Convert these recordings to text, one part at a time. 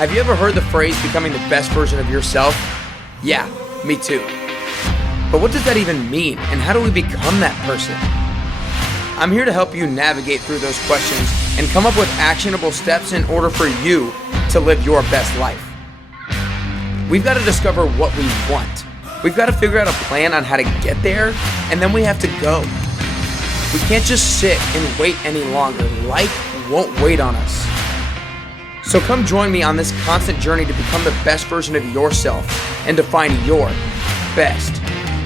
Have you ever heard the phrase becoming the best version of yourself? Yeah, me too. But what does that even mean, and how do we become that person? I'm here to help you navigate through those questions and come up with actionable steps in order for you to live your best life. We've got to discover what we want. We've got to figure out a plan on how to get there, and then we have to go. We can't just sit and wait any longer. Life won't wait on us. So come join me on this constant journey to become the best version of yourself and to find your best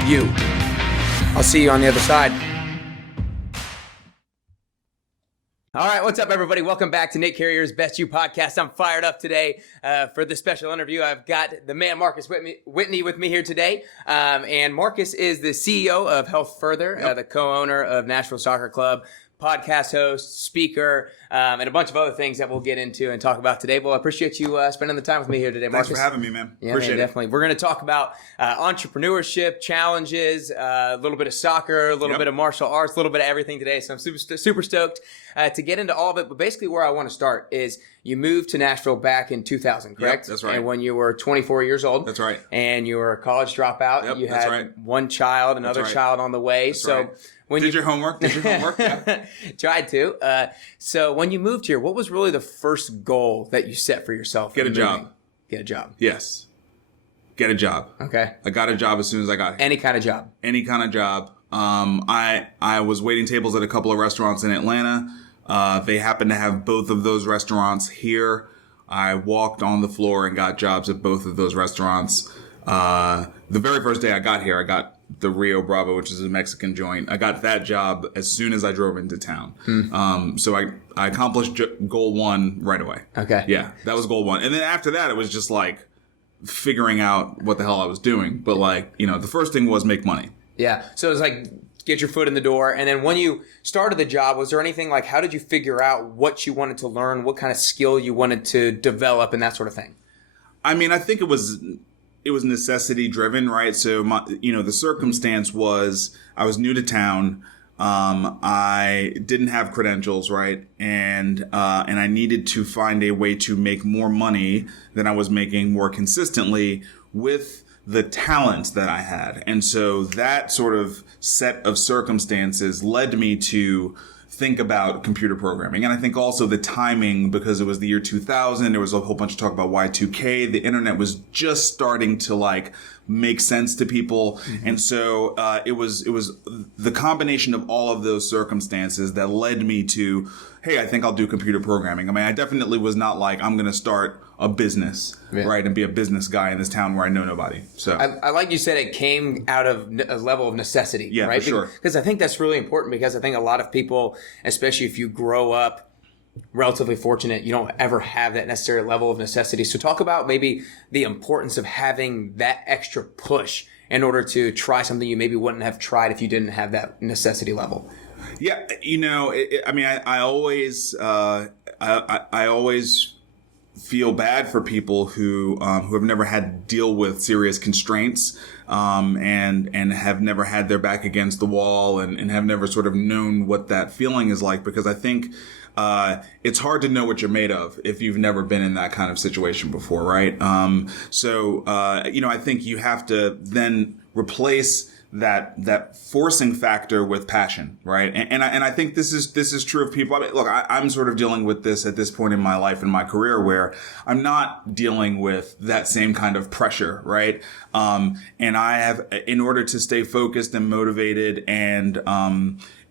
you. I'll see you on the other side. All right, what's up, everybody? Welcome back to Nick Carrier's Best You podcast. I'm fired up today for this special interview. I've got the man Marcus Whitney with me here today. And Marcus is the CEO of Health Further, the co-owner of Nashville Soccer Club, podcast host, speaker, and a bunch of other things that we'll get into and talk about today. Well, I appreciate you spending the time with me here today, Marcus. Thanks for having me, man. Yeah, appreciate man, definitely. We're going to talk about entrepreneurship, challenges, a little bit of soccer, a little bit of martial arts, a little bit of everything today. So I'm super stoked to get into all of it. But basically where I want to start is you moved to Nashville back in 2000, correct? Yep, that's right. And when you were 24 years old. That's right. And you were a college dropout. Yep, you that's had right. one child, another child on the way. That's so right. when Did your homework? Yeah. Tried to. So when you moved here, what was really the first goal that you set for yourself? Get a job. Get a job. Yes. Get a job. Okay. I got a job as soon as I got here. Any kind of job. Any kind of job. I was waiting tables at a couple of restaurants in Atlanta. They happened to have both of those restaurants here. I walked on the floor and got jobs at both of those restaurants. The very first day I got here, I got the Rio Bravo, which is a Mexican joint. I got that job as soon as I drove into town. So I accomplished goal one right away. Okay. Yeah, that was goal one. And then after that, it was just like figuring out what the hell I was doing. But like, the first thing was make money. Yeah. So it was like get your foot in the door. And then when you started the job, was there anything like, how did you figure out what you wanted to learn, what kind of skill you wanted to develop and that sort of thing? I mean, I think it was necessity driven, right? So the circumstance was I was new to town. I didn't have credentials, right? And I needed to find a way to make more money than I was making more consistently with the talents that I had. And so that sort of set of circumstances led me to think about computer programming. And I think also the timing, because it was the year 2000, there was a whole bunch of talk about Y2K. The internet was just starting to like make sense to people. Mm-hmm. And so it was the combination of all of those circumstances that led me to, hey, I think I'll do computer programming. I mean, I definitely was not like, I'm going to start a business, right, and be a business guy in this town where I know nobody. So I like you said it came out of a level of necessity, right? For sure. Because I think that's really important, because I think a lot of people, especially if you grow up relatively fortunate, you don't ever have that necessary level of necessity. So talk about maybe the importance of having that extra push in order to try something you maybe wouldn't have tried if you didn't have that necessity level. Yeah, I always feel bad for people who have never had to deal with serious constraints, and have never had their back against the wall and have never sort of known what that feeling is like, because I think it's hard to know what you're made of if you've never been in that kind of situation before, right? I think you have to then replace that forcing factor with passion, right? And I think this is true of people. I mean, look, I'm sort of dealing with this at this point in my life and my career, where I'm not dealing with that same kind of pressure, right? And I have, in order to stay focused and motivated and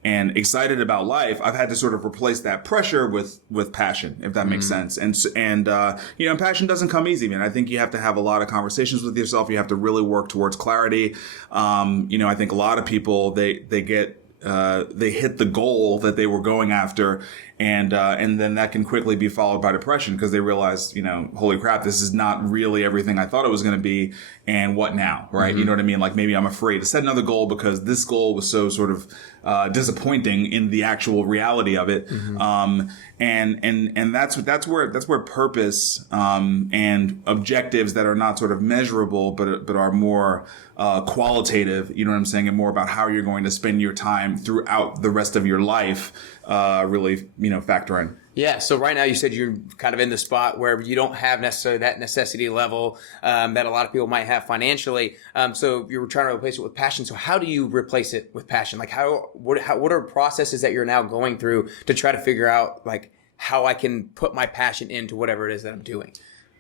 excited about life, I've had to sort of replace that pressure with passion, if that makes sense. And passion doesn't come easy, man. I think you have to have a lot of conversations with yourself. You have to really work towards clarity. I think a lot of people, they hit the goal that they were going after, and then that can quickly be followed by depression, because they realize, holy crap, this is not really everything I thought it was going to be, and what now, right? Mm-hmm. You know what I mean? Like, maybe I'm afraid to set another goal because this goal was so sort of disappointing in the actual reality of it. Mm-hmm. And that's where purpose and objectives that are not sort of measurable but are more qualitative, you know what I'm saying, and more about how you're going to spend your time throughout the rest of your life, really, factor in. Yeah. So right now you said you're kind of in the spot where you don't have necessarily that necessity level that a lot of people might have financially. So you were trying to replace it with passion. So how do you replace it with passion? Like what are processes that you're now going through to try to figure out like how I can put my passion into whatever it is that I'm doing?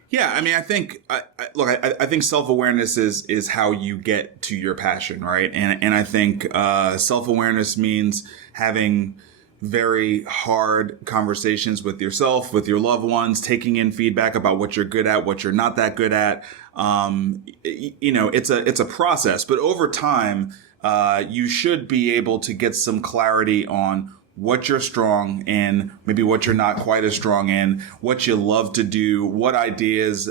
Yeah, I mean, I think, I think self-awareness is how you get to your passion, right? And I think self-awareness means having very hard conversations with yourself, with your loved ones, taking in feedback about what you're good at, what you're not that good at. It's a process, but over time, you should be able to get some clarity on what you're strong in, maybe what you're not quite as strong in, what you love to do, what ideas,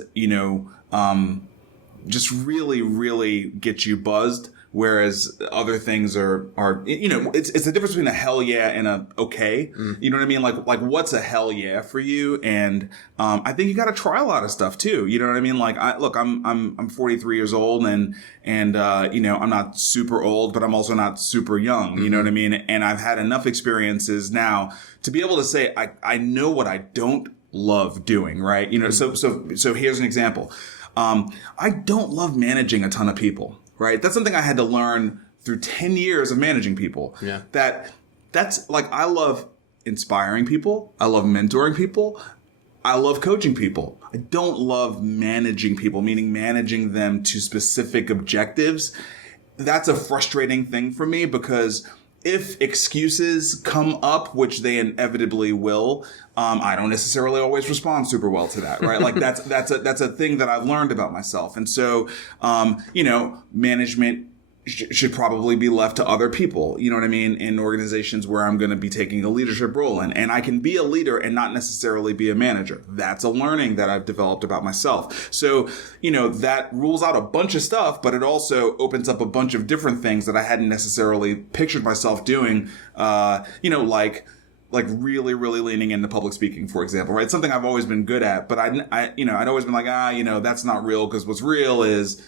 just really, really get you buzzed. Whereas other things are, it's the difference between a hell yeah and a okay. You know what I mean? Like what's a hell yeah for you? And, I think you got to try a lot of stuff too. You know what I mean? Like, I'm 43 years old and, I'm not super old, but I'm also not super young. You know what I mean? And I've had enough experiences now to be able to say, I know what I don't love doing, right? So here's an example. I don't love managing a ton of people. Right. That's something I had to learn through 10 years of managing people. Yeah. That's like, I love inspiring people. I love mentoring people. I love coaching people. I don't love managing people, meaning managing them to specific objectives. That's a frustrating thing for me because if excuses come up, which they inevitably will, I don't necessarily always respond super well to that, right? Like that's a thing that I've learned about myself. And so, management should probably be left to other people, you know what I mean, in organizations where I'm going to be taking a leadership role in. And I can be a leader and not necessarily be a manager. That's a learning that I've developed about myself. So, that rules out a bunch of stuff, but it also opens up a bunch of different things that I hadn't necessarily pictured myself doing, like really, really leaning into public speaking, for example, right? It's something I've always been good at, but I'd always been like, that's not real because what's real is,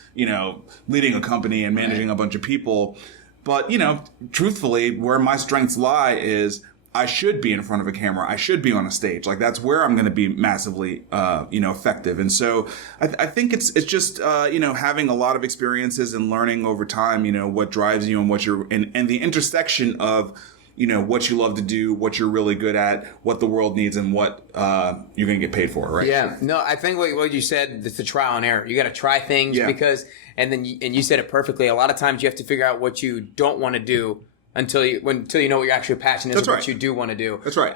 leading a company and managing a bunch of people. But, truthfully, where my strengths lie is I should be in front of a camera. I should be on a stage. Like that's where I'm going to be massively, effective. And so I think it's just, having a lot of experiences and learning over time, what drives you and what and the intersection of, what you love to do, what you're really good at, what the world needs, and what you're going to get paid for, right? Yeah. No, I think what you said, it's the trial and error. You got to try things because, and you said it perfectly. A lot of times you have to figure out what you don't want to do until you know what your actual passion is, what you do want to do. That's right.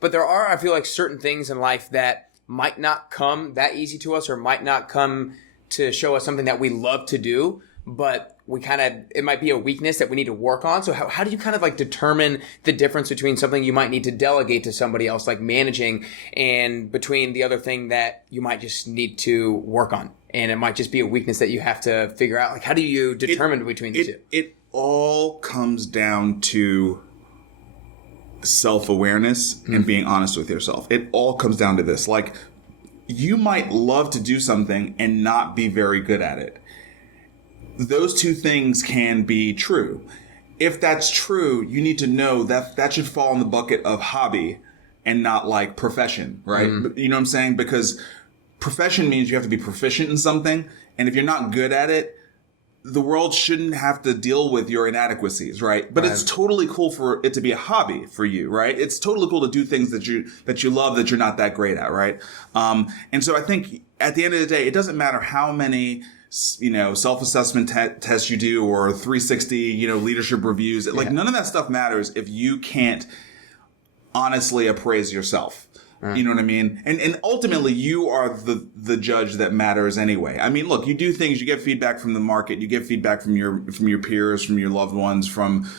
But there are, I feel like, certain things in life that might not come that easy to us or might not come to show us something that we love to do, but it might be a weakness that we need to work on. So how do you kind of like determine the difference between something you might need to delegate to somebody else, like managing, and between the other thing that you might just need to work on? And it might just be a weakness that you have to figure out. Like, how do you determine between the two? It all comes down to self-awareness and being honest with yourself. It all comes down to this. Like, you might love to do something and not be very good at it. Those two things can be true. If that's true, you need to know that should fall in the bucket of hobby and not like profession, right? You know what I'm saying? Because profession means you have to be proficient in something. And if you're not good at it, the world shouldn't have to deal with your inadequacies, right? But it's totally cool for it to be a hobby for you, right? It's totally cool to do things that you love that you're not that great at, right? And so I think at the end of the day, it doesn't matter how many self-assessment tests you do or 360, leadership reviews. Like none of that stuff matters if you can't honestly appraise yourself. You know what I mean? And ultimately you are the judge that matters anyway. I mean, look, you do things, you get feedback from the market, you get feedback from your peers, from your loved ones, from,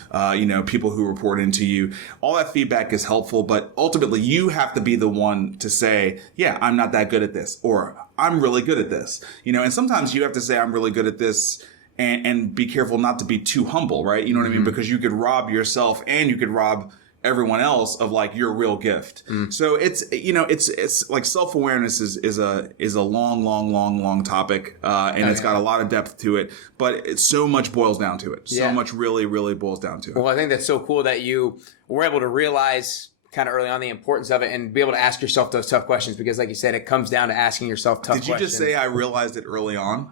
people who report into you. All that feedback is helpful, but ultimately you have to be the one to say, yeah, I'm not that good at this, or I'm really good at this, and sometimes you have to say, I'm really good at this, and be careful not to be too humble, right? You know what I mean? Because you could rob yourself and you could rob everyone else of like your real gift. So it's like self-awareness is a long topic, and it's got a lot of depth to it, but it so much boils down to it. So much really, really boils down to it. Well, I think that's so cool that you were able to realize kind of early on the importance of it and be able to ask yourself those tough questions because, like you said, it comes down to asking yourself tough questions. Did you just say I realized it early on?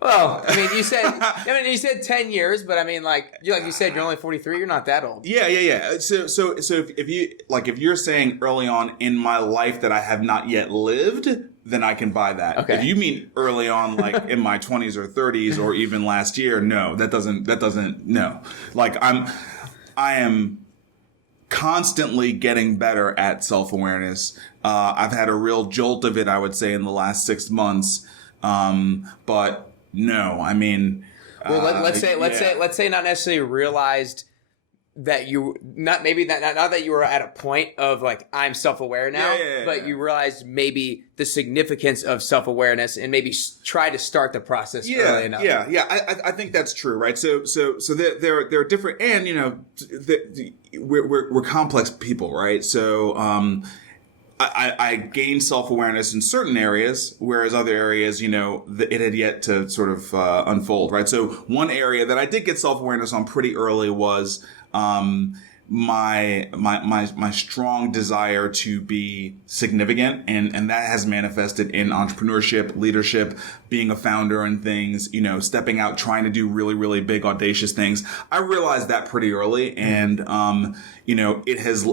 Well, I mean, you said 10 years, but I mean, like you said, you're only 43. You're not that old. Yeah. So if you're saying early on in my life that I have not yet lived, then I can buy that. Okay. If you mean early on, like in my 20s or 30s or even last year, no, that doesn't, no. Like I am constantly getting better at self-awareness. I've had a real jolt of it, I would say, in the last 6 months. But no, I mean, well, let's say not necessarily realized that you not that you were at a point of like I'm self-aware now, but you realized maybe the significance of self-awareness and maybe try to start the process early enough. I think that's true, right? So there are different, and you know, we're complex people, right? So I gained self-awareness in certain areas, whereas other areas, you know, it had yet to sort of unfold, right? So one area that I did get self-awareness on pretty early was my strong desire to be significant, and that has manifested in entrepreneurship, leadership, being a founder and things, you know, stepping out, trying to do really, really big, audacious things. I realized that pretty early, and you know, it has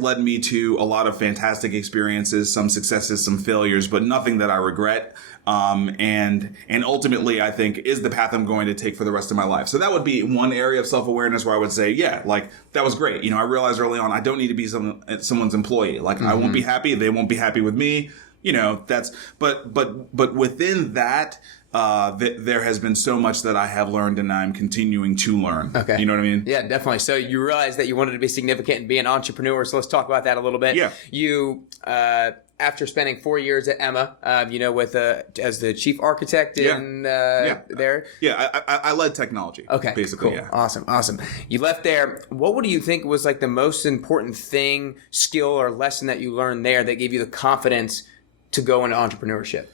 led me to a lot of fantastic experiences, some successes, some failures, but nothing that I regret. And ultimately I think is the path I'm going to take for the rest of my life. So that would be one area of self-awareness where I would say, yeah, like that was great. You know, I realized early on, I don't need to be someone's employee. Like I won't be happy. They won't be happy with me. You know, but within that, there has been so much that I have learned and I'm continuing to learn. Okay. You know what I mean? Yeah, definitely. So you realized that you wanted to be significant and be an entrepreneur. So let's talk about that a little bit. Yeah. You, after spending 4 years at Emma, you know, with as the chief architect there. Yeah, I led technology. Okay, basically. cool. Yeah. Awesome. You left there. What would you think was like the most important thing, skill, or lesson that you learned there that gave you the confidence to go into entrepreneurship?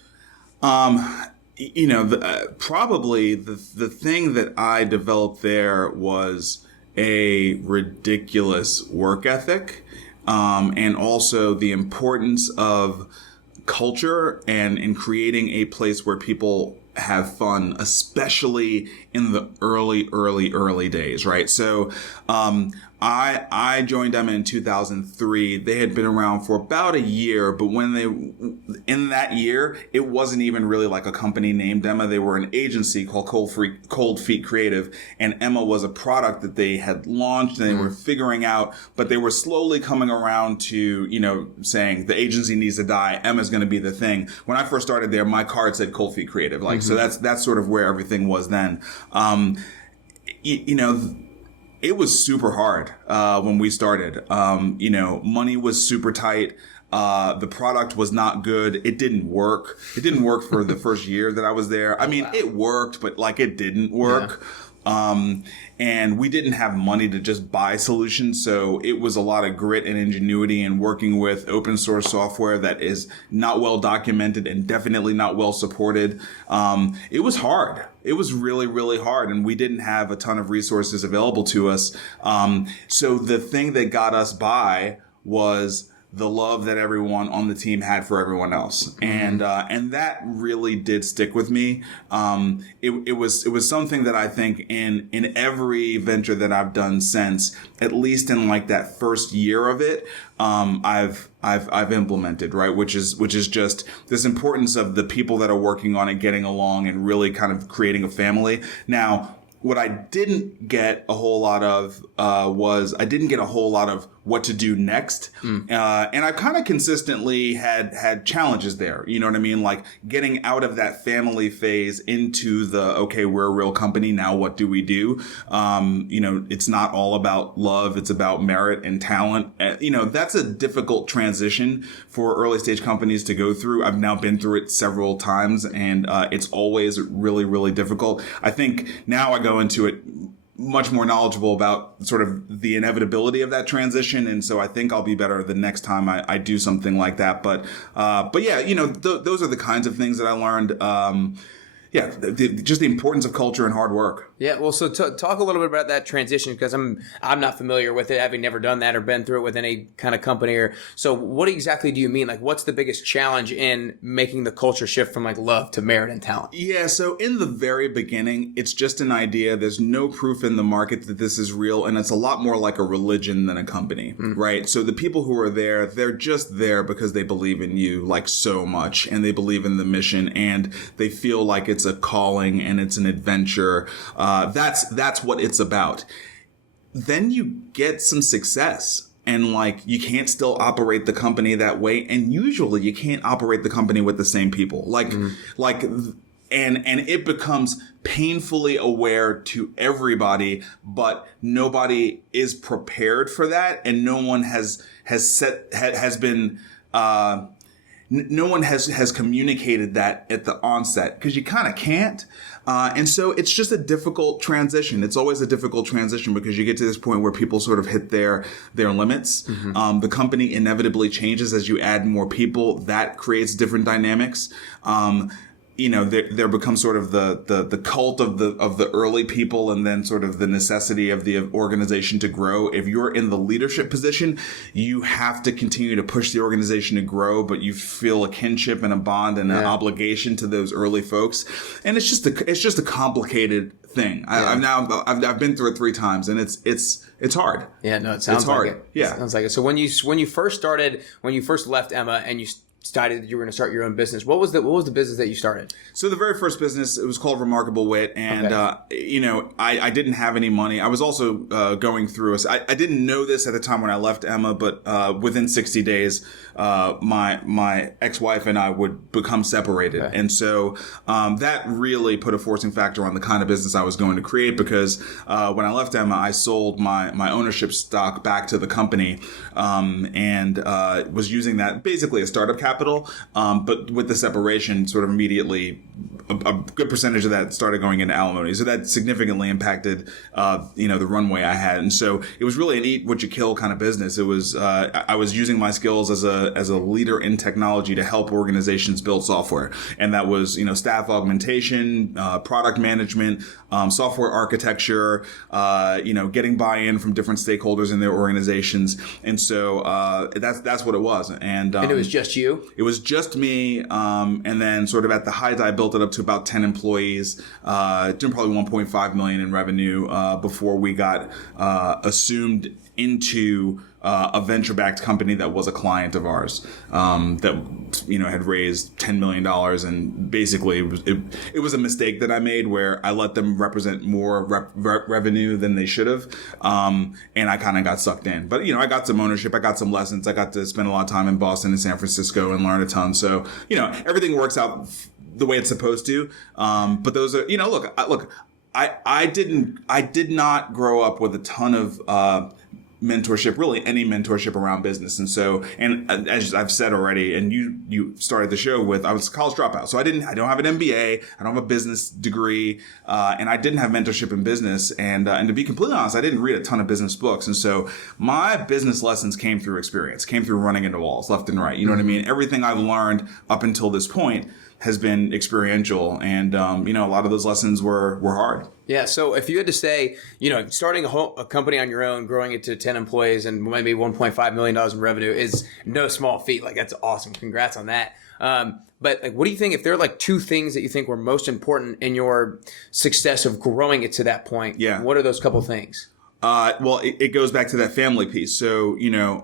You know, probably the thing that I developed there was a ridiculous work ethic, and also the importance of culture and in creating a place where people have fun, especially in the early days, right? So, I joined them in 2003. They had been around for about a year, but in that year, it wasn't even really like a company named Emma. They were an agency called Cold Feet Creative, and Emma was a product that they had launched and they were figuring out, but they were slowly coming around to, you know, saying the agency needs to die. Emma's going to be the thing. When I first started there, my card said Cold Feet Creative. Like, so that's sort of where everything was then. You know, it was super hard when we started. You know, money was super tight. The product was not good. It didn't work. It didn't work for the first year that I was there. I mean, it worked, but like it didn't work. And we didn't have money to just buy solutions. So it was a lot of grit and ingenuity and working with open source software that is not well documented and definitely not well supported. It was hard. It was really, really hard. And we didn't have a ton of resources available to us. So the thing that got us by was the love that everyone on the team had for everyone else. And that really did stick with me. It was something that I think in every venture that I've done since, at least in like that first year of it, I've implemented, right? Which is just this importance of the people that are working on it, getting along and really kind of creating a family. Now, what I didn't get a whole lot of was I didn't get a whole lot of what to do next. And I kind of consistently had challenges there. You know what I mean? Like getting out of that family phase into the, okay, we're a real company. Now what do we do? You know, it's not all about love. It's about merit and talent. You know, that's a difficult transition for early stage companies to go through. I've now been through it several times and it's always really, really difficult. I think now I go into it much more knowledgeable about sort of the inevitability of that transition. And so I think I'll be better the next time I do something like that. But yeah, you know, those are the kinds of things that I learned. Just the importance of culture and hard work. Yeah, well, so talk a little bit about that transition, because I'm not familiar with it, having never done that or been through it with any kind of company. Or so, what exactly do you mean? Like, what's the biggest challenge in making the culture shift from like love to merit and talent? Yeah, so in the very beginning, it's just an idea. There's no proof in the market that this is real, and it's a lot more like a religion than a company, right? So the people who are there, they're just there because they believe in you like so much, and they believe in the mission, and they feel like it's a calling and it's an adventure. That's what it's about. Then you get some success, and like you can't still operate the company that way, and usually you can't operate the company with the same people. And it becomes painfully aware to everybody, but nobody is prepared for that, and no one has communicated that at the onset, because you kind of can't. And so it's just a difficult transition. It's always a difficult transition because you get to this point where people sort of hit their limits. The company inevitably changes as you add more people. That creates different dynamics. There becomes sort of the cult of the early people, and then sort of the necessity of the organization to grow. If you're in the leadership position, you have to continue to push the organization to grow, but you feel a kinship and a bond and an obligation to those early folks. And it's just a complicated thing. I've been through it 3 times, and it's hard. Yeah, no, it sounds hard. Like it. Yeah, it sounds like it. So when you first left Emma and you decided that you were going to start your own business, what was the business that you started? So the very first business, it was called Remarkable Wit, and I didn't have any money. I was also going through I didn't know this at the time when I left Emma, but within 60 days, my ex-wife and I would become separated, and so that really put a forcing factor on the kind of business I was going to create, because when I left Emma, I sold my ownership stock back to the company, and was using that basically as startup capital. But with the separation, sort of immediately, a good percentage of that started going into alimony. So that significantly impacted, the runway I had. And so it was really an eat what you kill kind of business. It was, I was using my skills as a leader in technology to help organizations build software. And that was, staff augmentation, product management, software architecture, getting buy-in from different stakeholders in their organizations. And so, that's what it was. And it was just you? It was just me, and then sort of at the height, I built it up to about 10 employees, doing probably 1.5 million in revenue before we got assumed into a venture-backed company that was a client of ours, that had raised $10 million, and basically it was a mistake that I made where I let them represent more revenue than they should have, and I kind of got sucked in. But I got some ownership, I got some lessons, I got to spend a lot of time in Boston and San Francisco and learn a ton. So everything works out the way it's supposed to. But those are I did not grow up with a ton of mentorship, really any mentorship around business. And so, and as I've said already, and you started the show with, I was a college dropout. So I don't have an MBA. I don't have a business degree. And I didn't have mentorship in business. And to be completely honest, I didn't read a ton of business books. And so my business lessons came through experience, came through running into walls left and right. You know what I mean? Everything I've learned up until this point has been experiential. And, a lot of those lessons were hard. Yeah. So if you had to say, starting a company on your own, growing it to 10 employees and maybe $1.5 million in revenue is no small feat. Like, that's awesome. Congrats on that. But like, what do you think, if there are like 2 things that you think were most important in your success of growing it to that point? Yeah. What are those couple things? Well, it goes back to that family piece. So,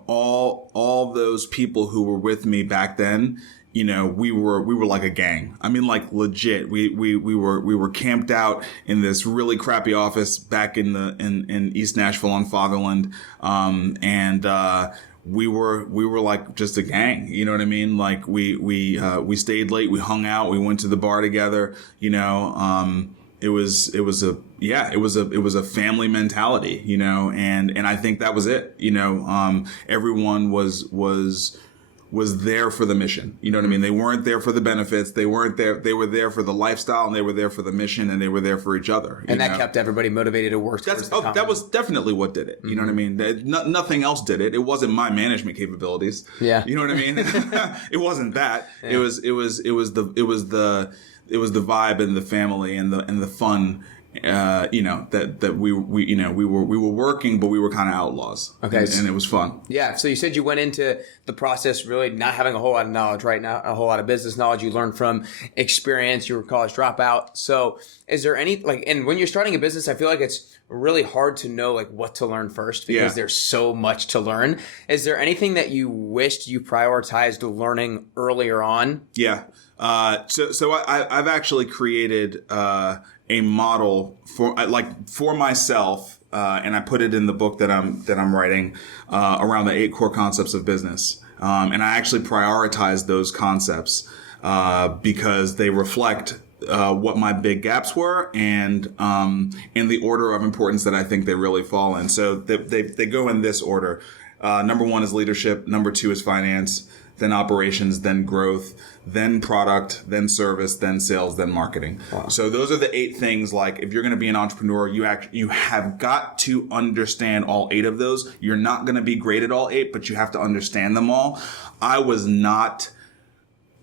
all those people who were with me back then, we were like a gang. I mean, like legit. We were camped out in this really crappy office back in East Nashville on Fatherland. We were like just a gang, you know what I mean? Like we stayed late, we hung out, we went to the bar together, it was a family mentality, and I think that was it, everyone was there for the mission. You know what I mean? They weren't there for the benefits. They weren't there. They were there for the lifestyle, and they were there for the mission, and they were there for each other. And that kept everybody motivated to work. That was definitely what did it. You know what I mean? Nothing else did it. It wasn't my management capabilities. Yeah. You know what I mean? It wasn't that. Yeah. It was the vibe and the family and the fun that we were working, but we were kind of outlaws. Okay. And it was fun. Yeah. So you said you went into the process really not having a whole lot of knowledge right now, a whole lot of business knowledge. You learned from experience. You were a college dropout. So is there any, like, and when you're starting a business, I feel like it's really hard to know like what to learn first because there's so much to learn. Is there anything that you wished you prioritized learning earlier on? Yeah. So I've actually created a model for myself, and I put it in the book that I'm writing around the 8 core concepts of business. And I actually prioritize those concepts because they reflect what my big gaps were and in the order of importance that I think they really fall in. So they go in this order. Number 1 is leadership. Number 2 is finance. Then operations, then growth, then product, then service, then sales, then marketing. Wow. So those are the 8 things. Like if you're going to be an entrepreneur, you have got to understand all 8 of those. You're not going to be great at all 8, but you have to understand them all. I was not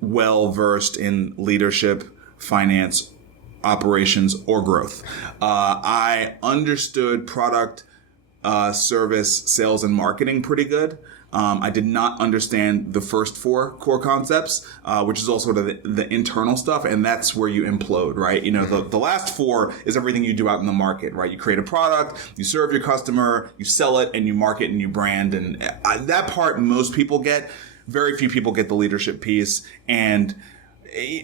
well versed in leadership, finance, operations, or growth. I understood product, service, sales, and marketing pretty good. I did not understand the first 4 core concepts, which is all sort of the internal stuff. And that's where you implode, right? You know, the last 4 is everything you do out in the market, right? You create a product, you serve your customer, you sell it, and you market and you brand. And that part most people get. Very few people get the leadership piece. And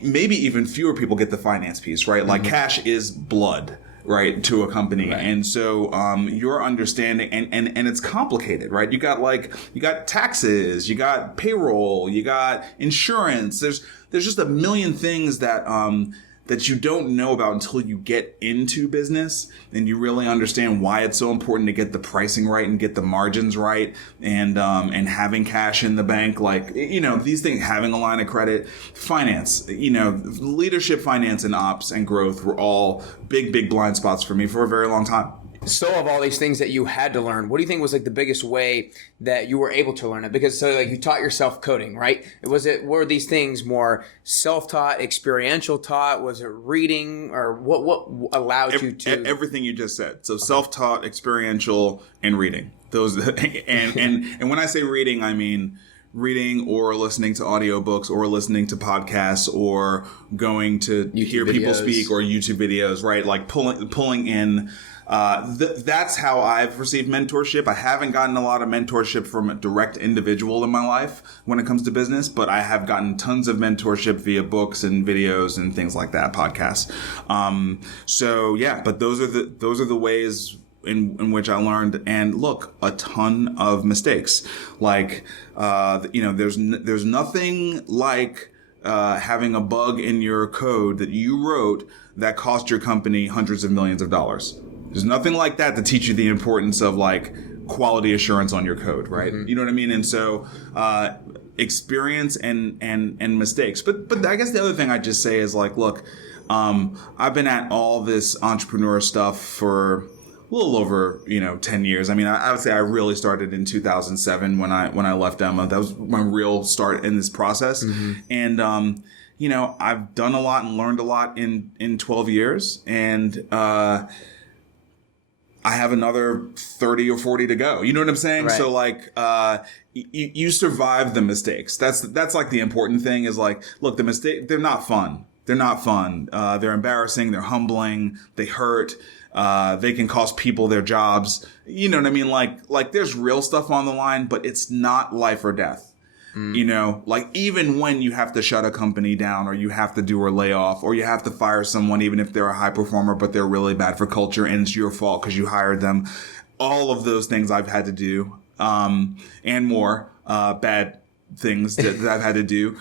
maybe even fewer people get the finance piece, right? Like cash is blood, right, to a company. Right. And so your understanding, and it's complicated, right? You got taxes, you got payroll, you got insurance. There's just a million things that that you don't know about until you get into business and you really understand why it's so important to get the pricing right and get the margins right and having cash in the bank, like, you know, these things, having a line of credit, finance, you know, leadership, finance, and ops and growth were all big blind spots for me for a very long time. So of all these things that you had to learn, what do you think was like the biggest way that you were able to learn it? Because so like you taught yourself coding, right? Were these things more self-taught, experiential taught? Was it reading, or what allowed you to? Everything you just said. So self-taught, experiential, and reading. Those and when I say reading, I mean reading or listening to audiobooks or listening to podcasts or going to hear people speak or YouTube videos, right? Like pulling in. That's how I've received mentorship. I haven't gotten a lot of mentorship from a direct individual in my life when it comes to business, but I have gotten tons of mentorship via books and videos and things like that, podcasts. So yeah, but those are the ways in which I learned. And look, a ton of mistakes. Like, you know, there's nothing like having a bug in your code that you wrote that cost your company hundreds of millions of dollars. There's nothing like that to teach you the importance of like quality assurance on your code, right? Mm-hmm. You know what I mean? And so experience and mistakes. But I guess the other thing I'd just say is like, look, I've been at all this entrepreneur stuff for a little over, 10 years. I mean, I would say I really started in 2007 when I left Emma. That was my real start in this process. Mm-hmm. And, I've done a lot and learned a lot in 12 years. And, I have another 30 or 40 to go. You know what I'm saying? Right. So like, you survive the mistakes. That's like the important thing is like, look, the mistake, they're not fun. They're not fun. They're embarrassing. They're humbling. They hurt. They can cost people their jobs. You know what I mean? Like there's real stuff on the line, but it's not life or death. Like even when you have to shut a company down or you have to do a layoff or you have to fire someone, even if they're a high performer, but they're really bad for culture and it's your fault because you hired them. All of those things I've had to do, and more, bad things that I've had to do,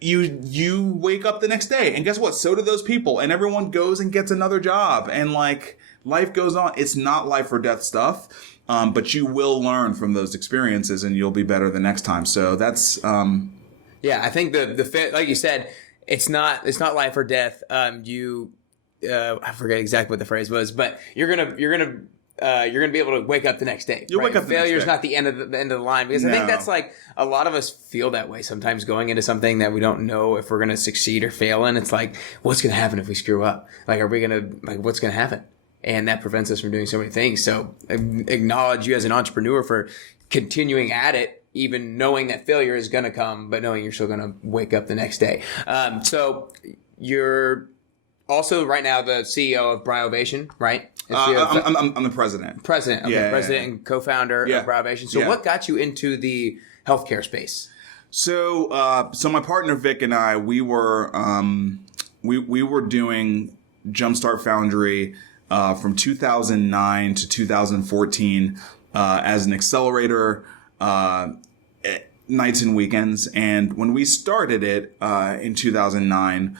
you wake up the next day and guess what? So do those people and everyone goes and gets another job and like life goes on. It's not life or death stuff. But you will learn from those experiences and you'll be better the next time. So that's, yeah, I think the like you said, it's not life or death. I forget exactly what the phrase was, but you're going to you're going to be able to wake up the next day. You'll wake up the next Failure is day. not the end of the end of the line, because I think that's like a lot of us feel that way sometimes going into something that we don't know if we're going to succeed or fail in. It's like, what's going to happen if we screw up? Like, are we going to, like, what's going to happen? And that prevents us from doing so many things. So acknowledge you as an entrepreneur for continuing at it, even knowing that failure is going to come, but knowing you're still going to wake up the next day. So you're also right now the CEO of Bryovision, right? I'm the president. President, okay. President and co-founder of Bryovision. So what got you into the healthcare space? So my partner Vic and I, we were doing Jumpstart Foundry from 2009 to 2014 as an accelerator, nights and weekends. And when we started it in 2009,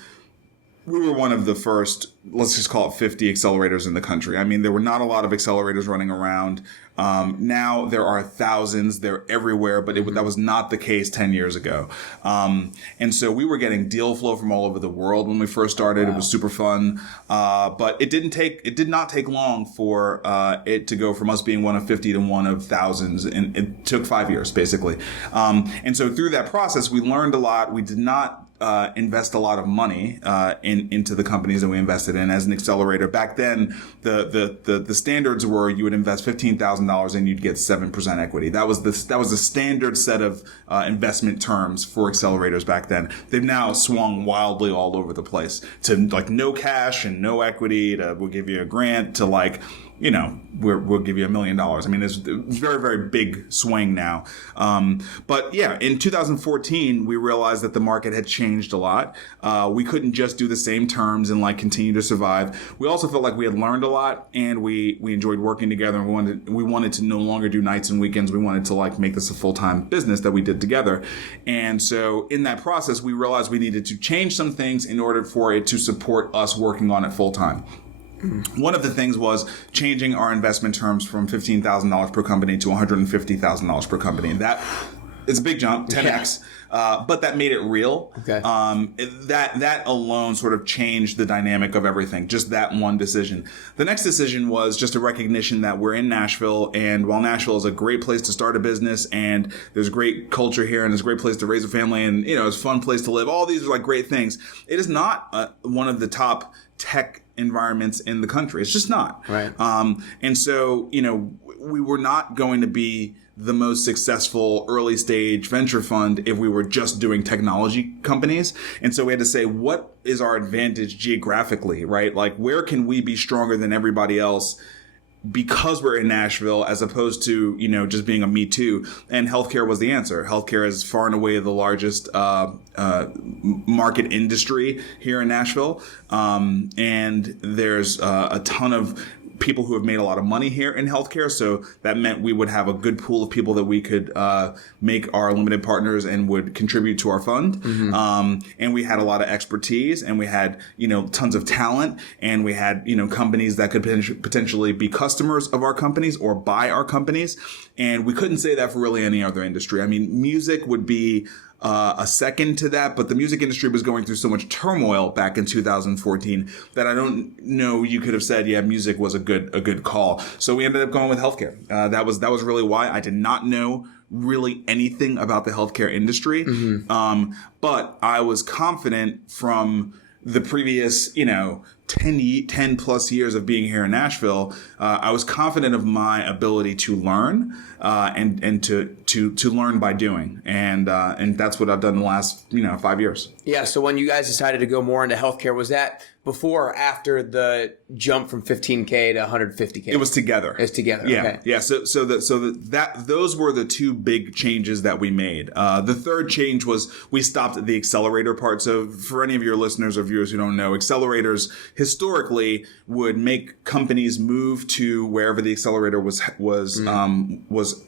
we were one of the first, let's just call it 50 accelerators in the country. I mean, there were not a lot of accelerators running around. Now there are thousands, they're everywhere, but that was not the case 10 years ago. And so we were getting deal flow from all over the world when we first started. Wow. It was super fun. But it did not take long for it to go from us being one of 50 to one of thousands. And it took 5 years, basically. And so through that process, we learned a lot. We did not invest a lot of money into the companies that we invested in as an accelerator. Back then, the standards were you would invest $15,000 and you'd get 7% equity. That was the standard set of investment terms for accelerators back then. They've now swung wildly all over the place to like no cash and no equity to we'll give you a grant to like, you know, we'll give you $1 million. I mean, it's very, very big swing now. But yeah, in 2014, we realized that the market had changed a lot. We couldn't just do the same terms and like continue to survive. We also felt like we had learned a lot and we enjoyed working together, and we wanted to no longer do nights and weekends. We wanted to like make this a full-time business that we did together. And so in that process, we realized we needed to change some things in order for it to support us working on it full-time. One of the things was changing our investment terms from $15,000 per company to $150,000 per company. That is a big jump, 10x, but that made it real. Okay. That alone sort of changed the dynamic of everything, just that one decision. The next decision was just a recognition that we're in Nashville, and while Nashville is a great place to start a business, and there's great culture here, and it's a great place to raise a family, and you know, it's a fun place to live, all these are like great things. It is not one of the top tech environments in the country. It's just not. Right. And so, you know, we were not going to be the most successful early stage venture fund if we were just doing technology companies. And so we had to say, what is our advantage geographically, right? Like, where can we be stronger than everybody else because we're in Nashville, as opposed to, you know, just being a me too? And healthcare was the answer. Healthcare is far and away the largest market industry here in Nashville. And there's a ton of people who have made a lot of money here in healthcare. So that meant we would have a good pool of people that we could make our limited partners and would contribute to our fund. Mm-hmm. And we had a lot of expertise, and we had, you know, tons of talent, and we had, you know, companies that could potentially be customers of our companies or buy our companies. And we couldn't say that for really any other industry. I mean, music would be a second to that, but the music industry was going through so much turmoil back in 2014 that I don't know you could have said, yeah, music was a good call. So we ended up going with healthcare. That was really why. I did not know really anything about the healthcare industry. Mm-hmm. But I was confident from the previous, you know, 10 plus years of being here in Nashville. I was confident of my ability to learn, and to learn by doing. And that's what I've done the last, 5 years. Yeah. So when you guys decided to go more into healthcare, was that before or after the jump from 15K to 150K? It was together. It's together. Yeah. Okay. Yeah. So those were the two big changes that we made. The third change was we stopped at the accelerator part. So for any of your listeners or viewers who don't know, accelerators historically would make companies move to wherever the accelerator was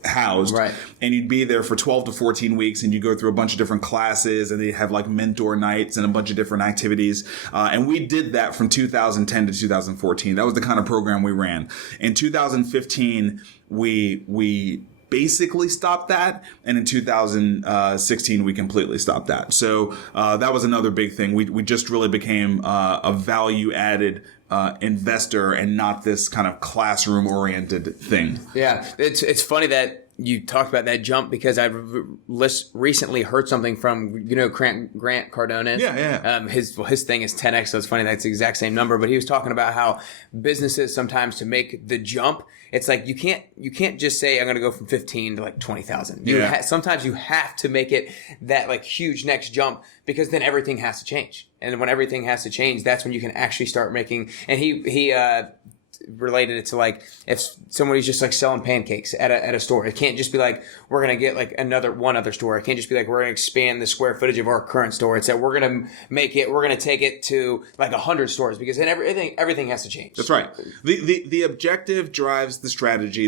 housed. Right. And you'd be there for 12 to 14 weeks, and you go through a bunch of different classes, and they have like mentor nights and a bunch of different activities. And we did that from 2010 to 2014. That was the kind of program we ran. In 2015, we basically stopped that. And in 2016, we completely stopped that. So that was another big thing. We just really became a value-added investor and not this kind of classroom-oriented thing. Yeah, it's funny that you talked about that jump because I've recently heard something from, Grant Cardone. Yeah. His thing is 10x, so it's funny that's the exact same number. But he was talking about how businesses sometimes to make the jump, it's like you can't just say I'm going to go from 15 to like 20,000. Sometimes you have to make it that like huge next jump because then everything has to change. And when everything has to change, that's when you can actually start making. And he related it to like if somebody's just like selling pancakes at a store, it can't just be like we're gonna get like one other store. It can't just be like we're gonna expand the square footage of our current store. It's that we're gonna take it to like 100 stores because then everything has to change. That's right. The objective drives the strategy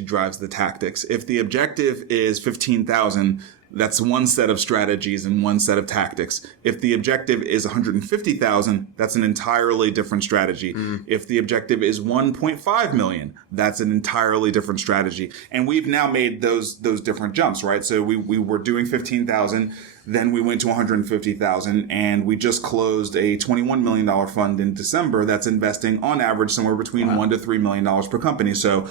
drives the tactics. If the objective is 15,000, that's one set of strategies and one set of tactics. If the objective is 150,000, that's an entirely different strategy. If the objective is 1.5 million, that's an entirely different strategy. And we've now made those different jumps, right? So we were doing 15,000, then we went to 150,000, and we just closed a $21 million fund in December that's investing on average somewhere between $1 to $3 million per company. So,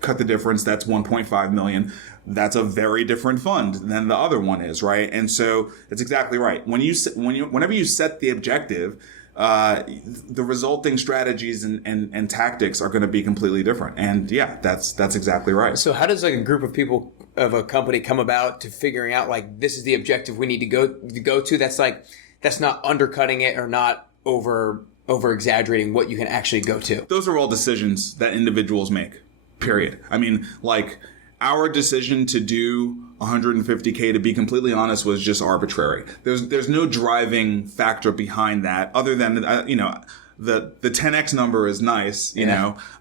cut the difference. That's 1.5 million. That's a very different fund than the other one is, right? And so it's exactly right. Whenever you set the objective, the resulting strategies and tactics are going to be completely different. And yeah, that's exactly right. So how does like a group of people of a company come about to figuring out like this is the objective we need to go to? That's not undercutting it or not over exaggerating what you can actually go to. Those are all decisions that individuals make. Period. I mean, like our decision to do 150K, to be completely honest, was just arbitrary. There's no driving factor behind that other than, the 10x number is nice,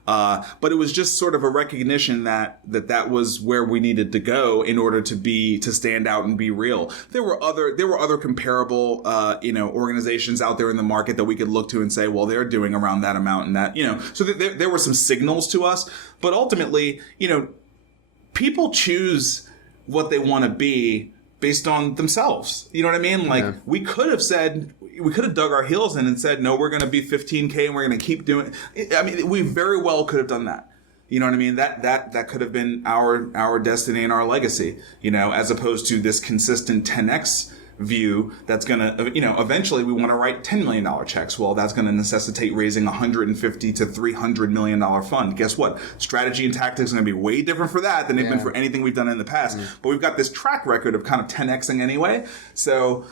but it was just sort of a recognition that was where we needed to go in order to stand out and be real. There were other comparable, organizations out there in the market that we could look to and say, well, they're doing around that amount and that, so there were some signals to us, but ultimately, people choose what they want to be based on themselves. You know what I mean? Like we could have dug our heels in and said, no, we're going to be 15K and we're going to keep doing it. I mean, we very well could have done that. You know what I mean? That could have been our destiny and our legacy, as opposed to this consistent 10X view that's going to, eventually we want to write $10 million checks. Well, that's going to necessitate raising $150 to $300 million fund. Guess what? Strategy and tactics are going to be way different for that than they've been for anything we've done in the past. But we've got this track record of kind of 10Xing anyway. So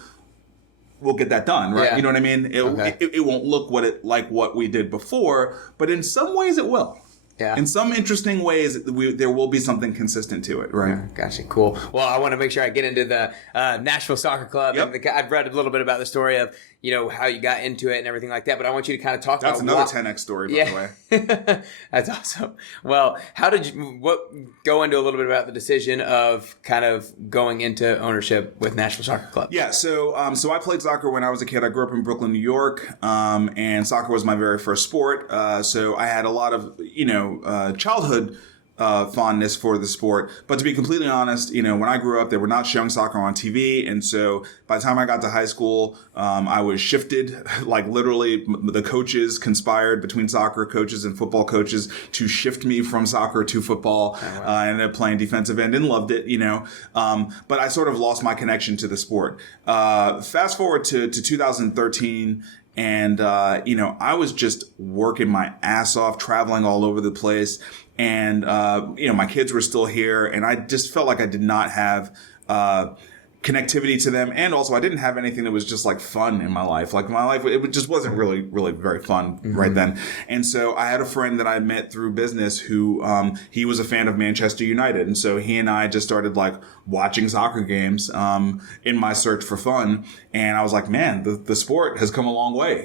we'll get that done, right? You know what I mean? It won't look like what we did before, but in some ways it will. Yeah. In some interesting ways, there will be something consistent to it, right? Yeah, gotcha. Cool. Well, I want to make sure I get into the Nashville Soccer Club. Yep. And I've read a little bit about the story of, how you got into it and everything like that. But I want you to kind of talk about That's another 10X story, by the way. That's awesome. Well, how did you go into a little bit about the decision of kind of going into ownership with Nashville Soccer Club? Yeah. So I played soccer when I was a kid. I grew up in Brooklyn, New York, and soccer was my very first sport. So I had a lot of, childhood fondness for the sport. But to be completely honest, when I grew up, they were not showing soccer on TV. And so by the time I got to high school, I was shifted, like literally the coaches conspired between soccer coaches and football coaches to shift me from soccer to football. Oh, wow. I ended up playing defensive end and loved it, but I sort of lost my connection to the sport. Fast forward to 2013. And, I was just working my ass off, traveling all over the place. And, my kids were still here, and I just felt like I did not have connectivity to them. And also I didn't have anything that was just like fun in my life. Like my life, it just wasn't really, really very fun right then. And so I had a friend that I met through business who, he was a fan of Manchester United. And so he and I just started like watching soccer games, in my search for fun. And I was like, man, the sport has come a long way,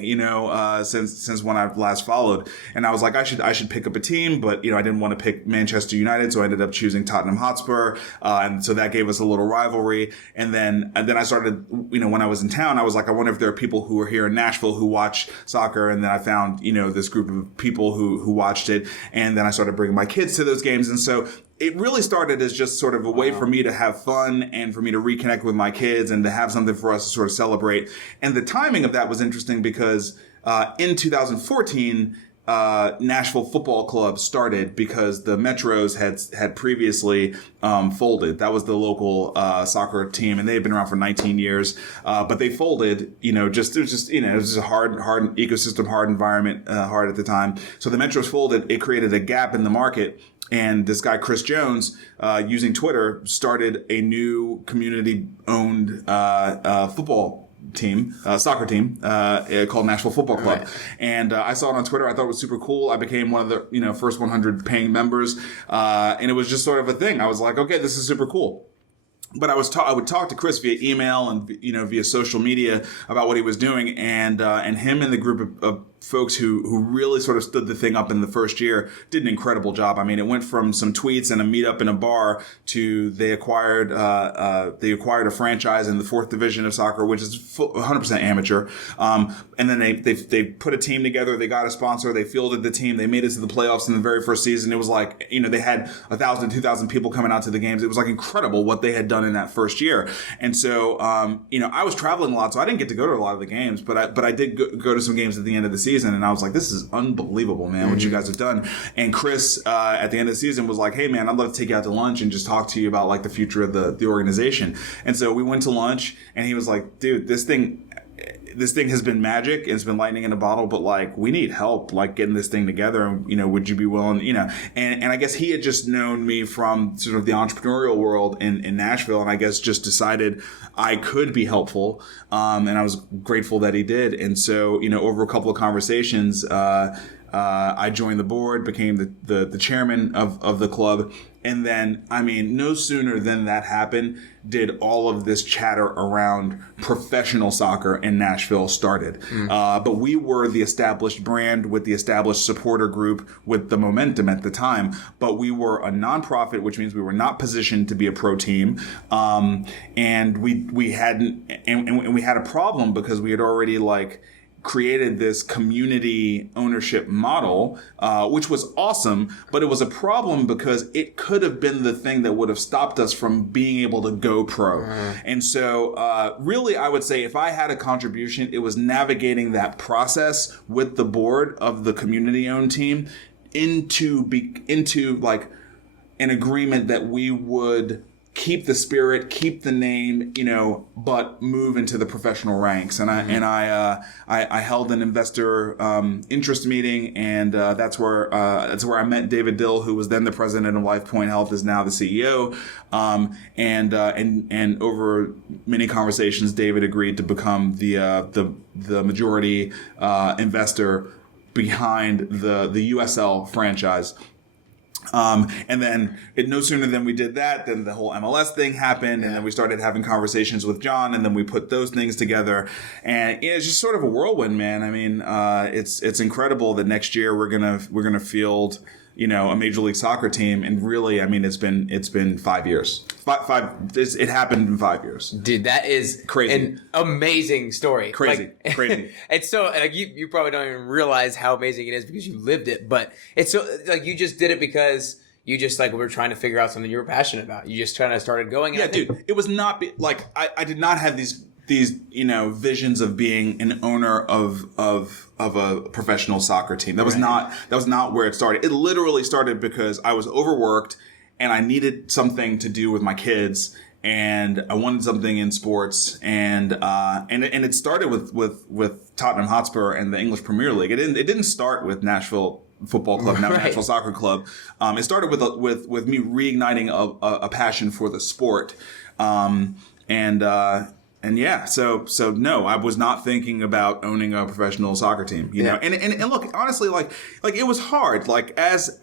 since when I've last followed. And I was like, I should pick up a team, but, I didn't want to pick Manchester United. So I ended up choosing Tottenham Hotspur. And so that gave us a little rivalry. And then I started, when I was in town, I was like, I wonder if there are people who are here in Nashville who watch soccer. And then I found, this group of people who watched it. And then I started bringing my kids to those games. And so it really started as just sort of a way for me to have fun and for me to reconnect with my kids and to have something for us to sort of celebrate. And the timing of that was interesting because in 2014, Nashville Football Club started because the Metros had previously folded. That was the local soccer team, and they had been around for 19 years. But they folded. It was just a hard ecosystem, hard environment, hard at the time. So the Metros folded. It created a gap in the market. And this guy, Chris Jones, using Twitter, started a new community-owned soccer team called Nashville Football Club. Right. And I saw it on Twitter. I thought it was super cool. I became one of the first 100 paying members, and it was just sort of a thing. I was like, okay, this is super cool. But I would talk to Chris via email and via social media about what he was doing, and him and the group of folks who really sort of stood the thing up in the first year did an incredible job. I mean, it went from some tweets and a meetup in a bar to they acquired a franchise in the 4th division of soccer, which is 100% amateur. And then they put a team together. They got a sponsor. They fielded the team. They made it to the playoffs in the very first season. It was like, they had 1,000, 2,000 people coming out to the games. It was like incredible what they had done in that first year. And so, I was traveling a lot, so I didn't get to go to a lot of the games, but I did go to some games at the end of the season. And I was like, this is unbelievable, man, what you guys have done. And Chris, at the end of the season, was like, hey, man, I'd love to take you out to lunch and just talk to you about like the future of the organization. And so we went to lunch, and he was like, dude, this thing has been magic. It's been lightning in a bottle, but like, we need help, like getting this thing together. And, would you be willing, and I guess he had just known me from sort of the entrepreneurial world in Nashville. And I guess just decided I could be helpful. And I was grateful that he did. And so, over a couple of conversations, I joined the board, became the chairman of the club. And then, no sooner than that happened did all of this chatter around professional soccer in Nashville started. But we were the established brand with the established supporter group with the momentum at the time. But we were a nonprofit, which means we were not positioned to be a pro team. And we had a problem because we had already created this community ownership model, which was awesome, but it was a problem because it could have been the thing that would have stopped us from being able to go pro. And so really, I would say if I had a contribution, it was navigating that process with the board of the community-owned team into an agreement that we would keep the spirit, keep the name, but move into the professional ranks. And I held an investor interest meeting, and that's where I met David Dill, who was then the president of LifePoint Health, is now the CEO. And over many conversations, David agreed to become the majority investor behind the USL franchise. And then no sooner than we did that, then the whole MLS thing happened, and then we started having conversations with John, and then we put those things together, and it's just sort of a whirlwind, man. It's incredible that next year we're gonna field, a Major League Soccer team, and really, it's been 5 years. It happened in 5 years. Dude, that is crazy. An amazing story. Crazy. It's so you probably don't even realize how amazing it is because you lived it. But it's so you just did it because you just were trying to figure out something you were passionate about. You just kind of started going. Yeah, dude. It was not I did not have these visions of being an owner of a professional soccer team. That was not where it started. It literally started because I was overworked and I needed something to do with my kids, and I wanted something in sports, and it started with Tottenham Hotspur and the English Premier League. It didn't start with Nashville Football Club, now Nashville Soccer Club. It started with me reigniting a passion for the sport, And yeah, so no, I was not thinking about owning a professional soccer team, you know. And look, honestly, it was hard. As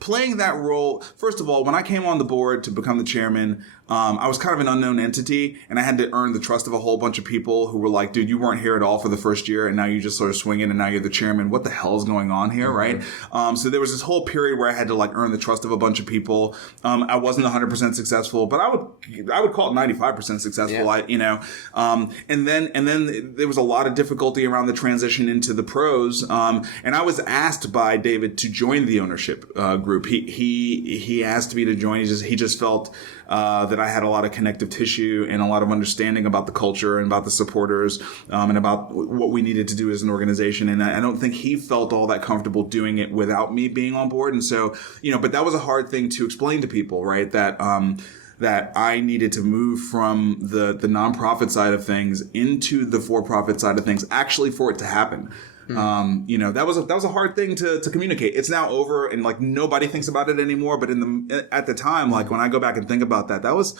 playing that role. First of all, when I came on the board to become the chairman, I was kind of an unknown entity, and I had to earn the trust of a whole bunch of people who were like, dude, you weren't here at all for the first year, and now you just sort of swing in, and now you're the chairman. What the hell is going on here, right? So there was this whole period where I had to like earn the trust of a bunch of people. I wasn't 100% successful, but I would call it 95% successful. And then there was a lot of difficulty around the transition into the pros. And I was asked by David to join the ownership group. He asked me to join. He just felt that I had a lot of connective tissue and a lot of understanding about the culture and about the supporters, and about what we needed to do as an organization. And I don't think he felt all that comfortable doing it without me being on board. And so, but that was a hard thing to explain to people, right? That I needed to move from the nonprofit side of things into the for-profit side of things, actually for it to happen. That was a hard thing to communicate. It's now over, and like nobody thinks about it anymore. But at the time, like when I go back and think about that, that was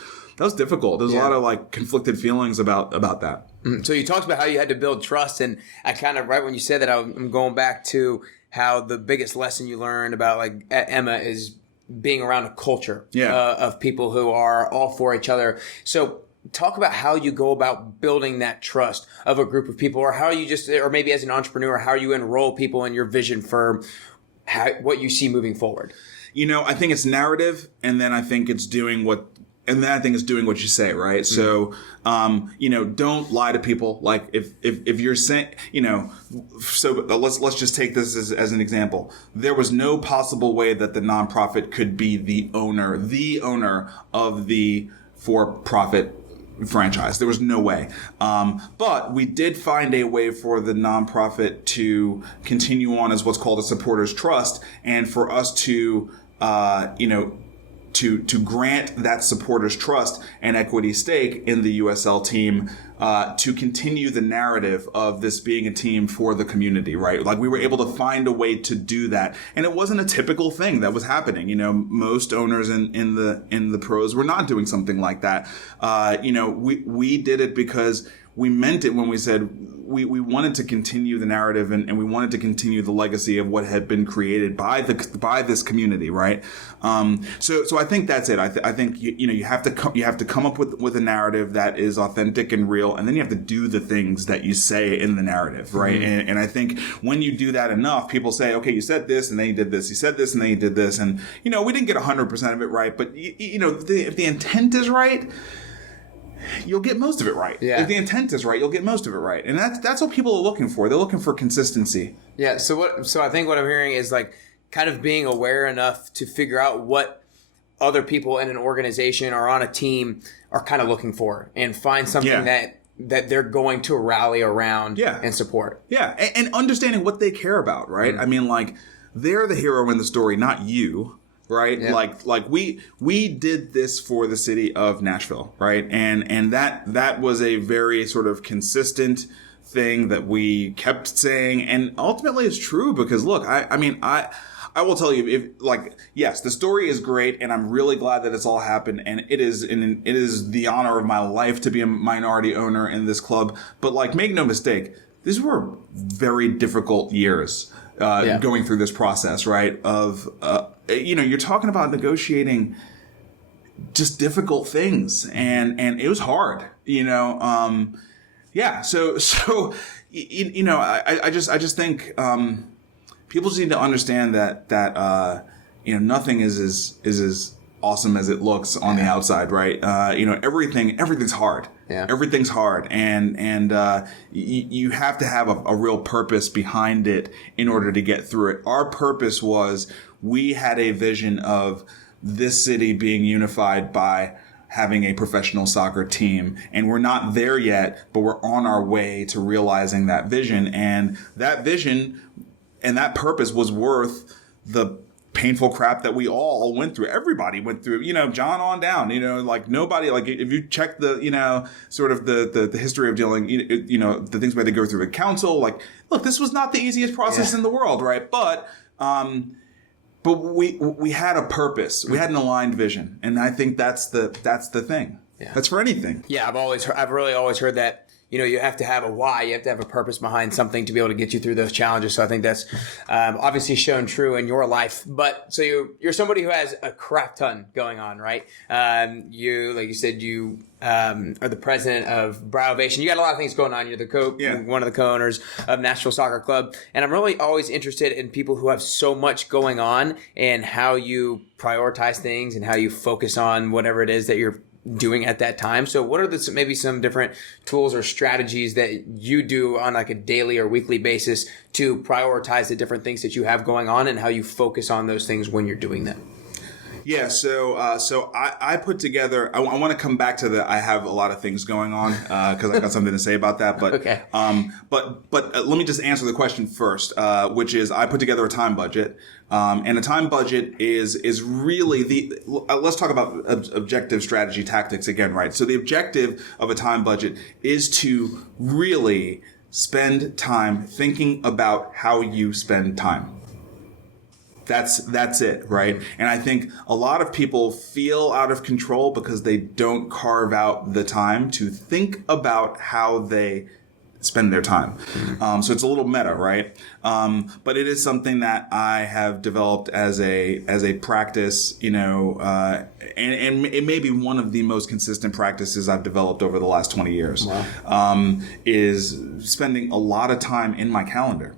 difficult. There's a lot of like conflicted feelings about that. So you talked about how you had to build trust, and I kind of, right when you said that, I'm going back to how the biggest lesson you learned about like at Emma is being around a culture of people who are all for each other. So talk about how you go about building that trust of a group of people, or how you or maybe as an entrepreneur, how you enroll people in your vision for what you see moving forward. I think it's narrative, and then I think it's doing what you say, right? So, don't lie to people. Like if you're saying, so let's just take this as an example. There was no possible way that the nonprofit could be the owner of the for-profit franchise. There was no way. But we did find a way for the nonprofit to continue on as what's called a supporter's trust, and for us to, to grant that supporter's trust and equity stake in the USL team, to continue the narrative of this being a team for the community, right? Like we were able to find a way to do that. And it wasn't a typical thing that was happening. Most owners in the pros were not doing something like that. We did it because we meant it when we said we wanted to continue the narrative and we wanted to continue the legacy of what had been created by this community, right? So I think that's it. I think you have to come up with a narrative that is authentic and real, and then you have to do the things that you say in the narrative, right? Mm-hmm. And I think when you do that enough, people say, okay, you said this and then you did this. You said this and then you did this, and we didn't get 100% of it right, but if the intent is right, you'll get most of it right. Yeah. If the intent is right, you'll get most of it right. And that's what people are looking for. They're looking for consistency. Yeah. So I think what I'm hearing is like kind of being aware enough to figure out what other people in an organization or on a team are kind of looking for, and find something that they're going to rally around and support. Yeah. And understanding what they care about, right? Mm-hmm. I mean, like, they're the hero in the story, not you. Right. Yeah. Like we did this for the city of Nashville. Right. And that was a very sort of consistent thing that we kept saying. And ultimately it's true, because look, I will tell you, yes, the story is great, and I'm really glad that it's all happened. And it is the honor of my life to be a minority owner in this club. But like, make no mistake, these were very difficult years. Going through this process, right? You're talking about negotiating just difficult things, and it was hard, So I just think people just need to understand that nothing is as awesome as it looks on the outside, right? Everything's hard. Yeah. Everything's hard, and you have to have a real purpose behind it in order to get through it. Our purpose was, we had a vision of this city being unified by having a professional soccer team, and we're not there yet, but we're on our way to realizing that vision. And that vision and that purpose was worth the painful crap that we all went through. Everybody went through, John on down, like nobody, like if you check the, sort of the history of dealing, the things we had to go through with council, like, look, this was not the easiest process in the world, right? But we had a purpose. We had an aligned vision. And I think that's the thing. Yeah. That's for anything. Yeah. I've really always heard that, you have to have a why. You have to have a purpose behind something to be able to get you through those challenges. So I think that's obviously shown true in your life. But so you're somebody who has a crap ton going on, right? You, like you said, you are the president of Browvation. You got a lot of things going on. You're one of the co-owners of Nashville Soccer Club. And I'm really always interested in people who have so much going on and how you prioritize things and how you focus on whatever it is that you're doing at that time. So what are maybe some different tools or strategies that you do on like a daily or weekly basis to prioritize the different things that you have going on and how you focus on those things when you're doing them? Yeah, so I put together. I want to come back to I have a lot of things going on because I got something to say about that. But okay. But let me just answer the question first, which is I put together a time budget, and a time budget is really let's talk about objective strategy tactics again, right? So the objective of a time budget is to really spend time thinking about how you spend time. That's it, right? And I think a lot of people feel out of control because they don't carve out the time to think about how they spend their time. So it's a little meta, right? But it is something that I have developed as a practice, and it may be one of the most consistent practices I've developed over the last 20 years. Wow. Is spending a lot of time in my calendar.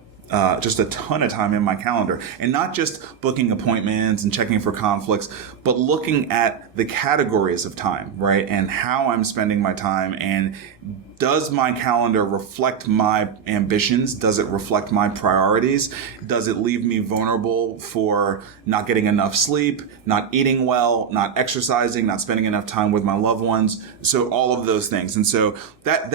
Just a ton of time in my calendar, and not just booking appointments and checking for conflicts, but looking at the categories of time, right? And how I'm spending my time, and does my calendar reflect my ambitions? Does it reflect my priorities? Does it leave me vulnerable for not getting enough sleep, not eating well, not exercising, not spending enough time with my loved ones? So all of those things. And so that's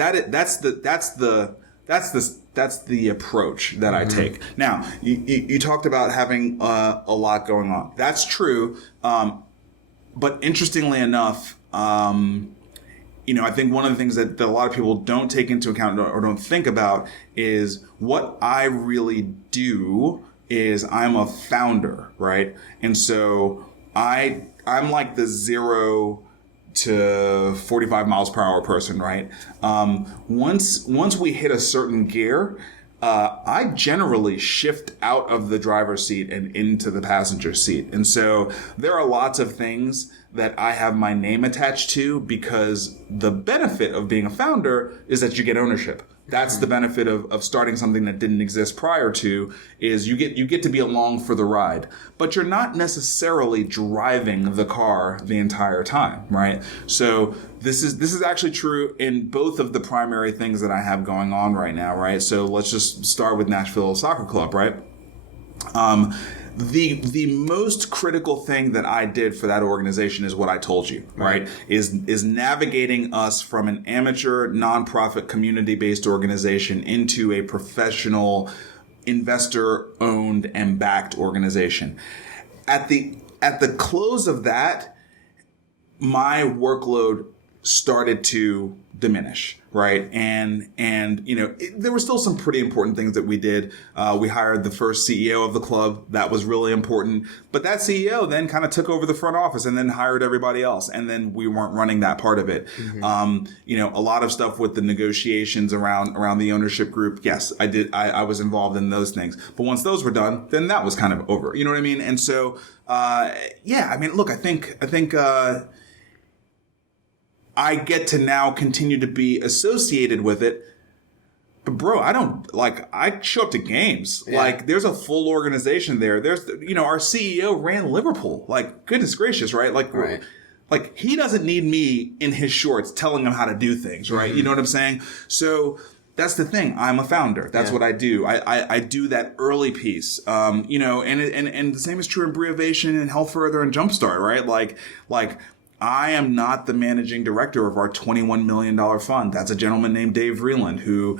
the approach that I take. Now, you talked about having a lot going on. That's true. But interestingly enough, I think one of the things that a lot of people don't take into account or don't think about is what I really do is I'm a founder, right? And so I'm like the 0 to 45 miles per hour person, right? Once we hit a certain gear, I generally shift out of the driver's seat and into the passenger seat. And so there are lots of things that I have my name attached to because the benefit of being a founder is that you get ownership. That's the benefit of starting something that didn't exist prior to, is you get to be along for the ride, but you're not necessarily driving the car the entire time, right? So this is actually true in both of the primary things that I have going on right now, right? So let's just start with Nashville Soccer Club, right? The most critical thing that I did for that organization is what I told you, right? Is navigating us from an amateur, nonprofit, community-based organization into a professional, investor-owned and backed organization. At the close of that, my workload started to diminish, right? And there were still some pretty important things that we did. We hired the first CEO of the club. That was really important. But that CEO then kind of took over the front office and then hired everybody else. And then we weren't running that part of it. Mm-hmm. A lot of stuff with the negotiations around the ownership group. Yes, I did. I was involved in those things. But once those were done, then that was kind of over. You know what I mean? And so, look, I think I get to now continue to be associated with it. But bro, I show up to games. Yeah. Like there's a full organization there. There's, our CEO ran Liverpool. Like goodness gracious, right? Right. Like he doesn't need me in his shorts telling him how to do things, right? Mm-hmm. You know what I'm saying? So that's the thing. I'm a founder. That's what I do. I do that early piece. And the same is true in Browvation and Health Further and Jumpstart, right? Like I am not the managing director of our $21 million fund. That's a gentleman named Dave Vreeland, who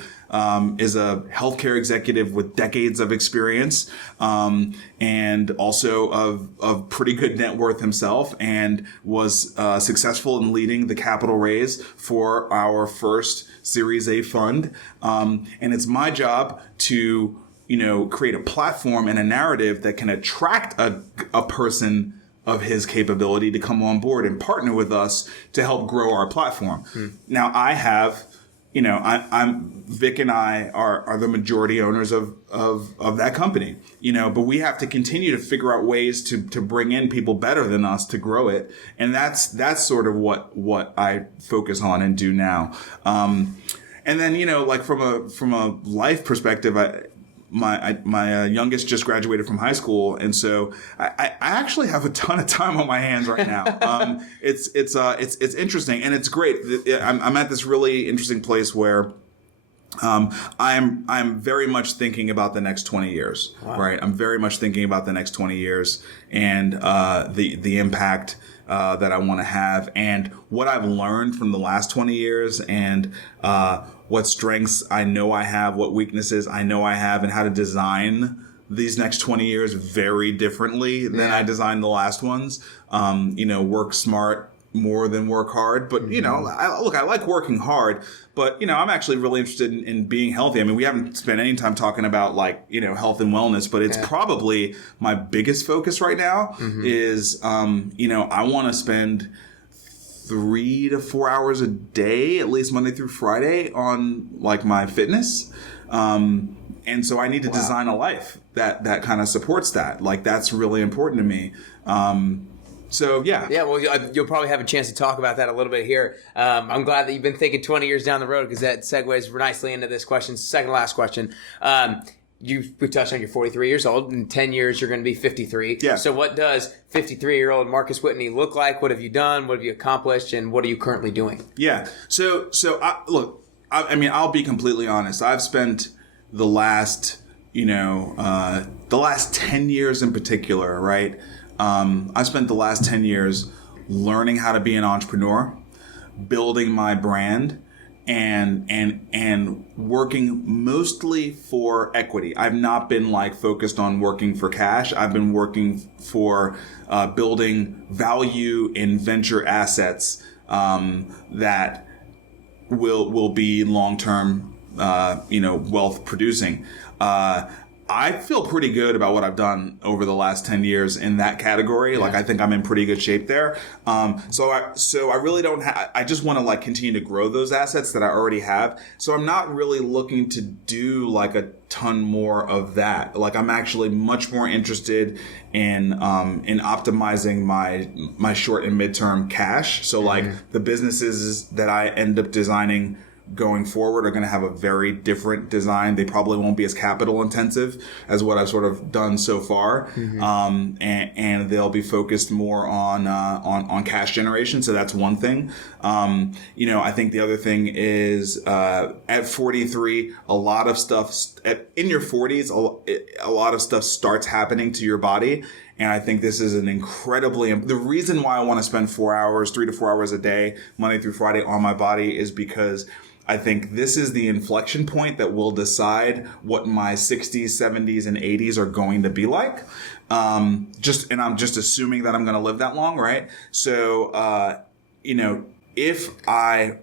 is a healthcare executive with decades of experience, and also of pretty good net worth himself, and was successful in leading the capital raise for our first Series A fund. And it's my job to, create a platform and a narrative that can attract a person of his capability to come on board and partner with us to help grow our platform. Now, I have I'm Vic and I are the majority owners of that company, but we have to continue to figure out ways to bring in people better than us to grow it. And that's sort of what I focus on and do now. And then, like from a life perspective, my youngest just graduated from high school, and so I actually have a ton of time on my hands right now. It's interesting and it's great. I'm at this really interesting place where I'm very much thinking about the next 20 years. Wow. Right? I'm very much thinking about the next 20 years and the impact that I want to have, and what I've learned from the last 20 years, and what strengths I know I have, what weaknesses I know I have, and how to design these next 20 years very differently than I designed the last ones. Work smart more than work hard. But, I like working hard, but, I'm actually really interested in being healthy. I mean, we haven't spent any time talking about health and wellness, but it's probably my biggest focus right now is, I want to spend 3 to 4 hours a day, at least Monday through Friday, on my fitness. And so I need to design a life that kind of supports that. That's really important to me. So, yeah. Yeah, well, you'll probably have a chance to talk about that a little bit here. I'm glad that you've been thinking 20 years down the road, because that segues nicely into this question. Second to last question. We touched on you're 43 years old. In 10 years, you're going to be 53. Yeah. So what does 53-year-old Marcus Whitney look like? What have you done? What have you accomplished? And what are you currently doing? Yeah. So I'll be completely honest. I've spent the last 10 years in particular, right? I spent the last 10 years learning how to be an entrepreneur, building my brand, and working mostly for equity. I've not been focused on working for cash. I've been working for building value in venture assets that will be long-term, wealth producing. I feel pretty good about what I've done over the last 10 years in that category. Yeah. I think I'm in pretty good shape there. So I really don't I just want to continue to grow those assets that I already have. So I'm not really looking to do a ton more of that. I'm actually much more interested in optimizing my short and midterm cash. So the businesses that I end up designing going forward are going to have a very different design. They probably won't be as capital intensive as what I've sort of done so far. And they'll be focused more on cash generation. So that's one thing. I think the other thing is, at 43, a lot of stuff in your 40s, a lot of stuff starts happening to your body. And I think this is the reason why I want to spend 3 to 4 hours a day, Monday through Friday, on my body is because I think this is the inflection point that will decide what my 60s, 70s, and 80s are going to be like. And I'm just assuming that I'm going to live that long, right? So, if I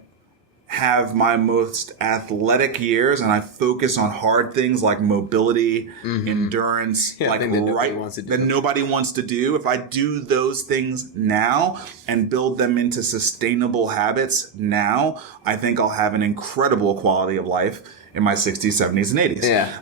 have my most athletic years and I focus on hard things like mobility, endurance, that nobody wants to do. If I do those things now and build them into sustainable habits now, I think I'll have an incredible quality of life in my 60s, 70s, and 80s. Yeah.